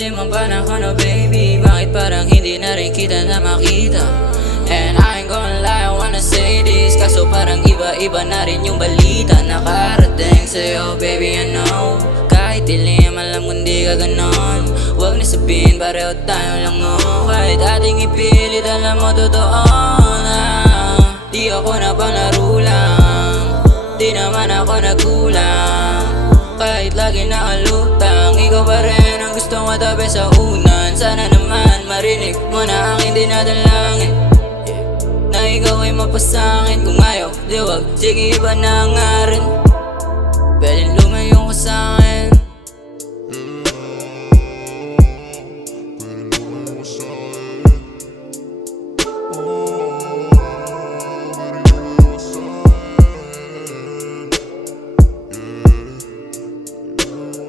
dilim ang panahon, oh baby. Bakit parang hindi na rin kita na makita? And I ain't gonna lie, I wanna say this, kaso parang iba-iba na rin yung balita nakarating sa'yo, baby, I know. Kahit dilim, alam kong di ka ganon. Huwag na sabihin, pareho tayo lang, oh. Kahit ating ipilit, alam mo totoo na di ako napalaro lang, di naman ako nagkulang. Kahit lagi nakalutang, ikaw pa rin ang gustong matabi sa unan. Sana naman marinig mo na aking dinadalangin, na ikaw ay mapasangin. Kung ayaw, di wag, sige iba na nga rin. Pwede lumayo ka sa'kin.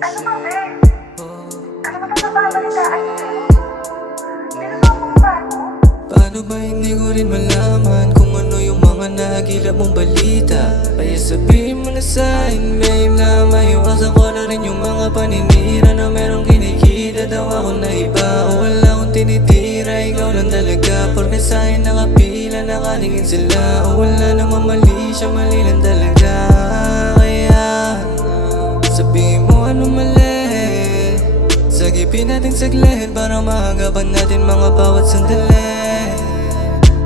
Ano ba, Ben? Ano ba napapabalitaan niyo? Meron ba akong bago? Paano ba hindi ko rin malaman kung ano yung mga nagilap mong balita? Kaya sabihin mo na sa'kin, babe, na maiwasan ko na rin yung mga paninira na merong kinikita daw ako na iba. O wala akong tinitira, ikaw lang talaga. Porke sa'kin nakapila, nakalingin sila. O wala namang mali siya, mali lang talaga. Kaya sabihin mo ano mali, sagipin natin saglit para maagapan natin mga bawat sandali.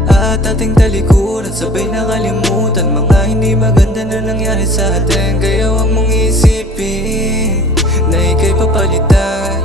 At ating talikuran, sabay nakalimutan mga hindi maganda na nangyari sa atin. Kaya huwag mong isipin na ika'y papalitan.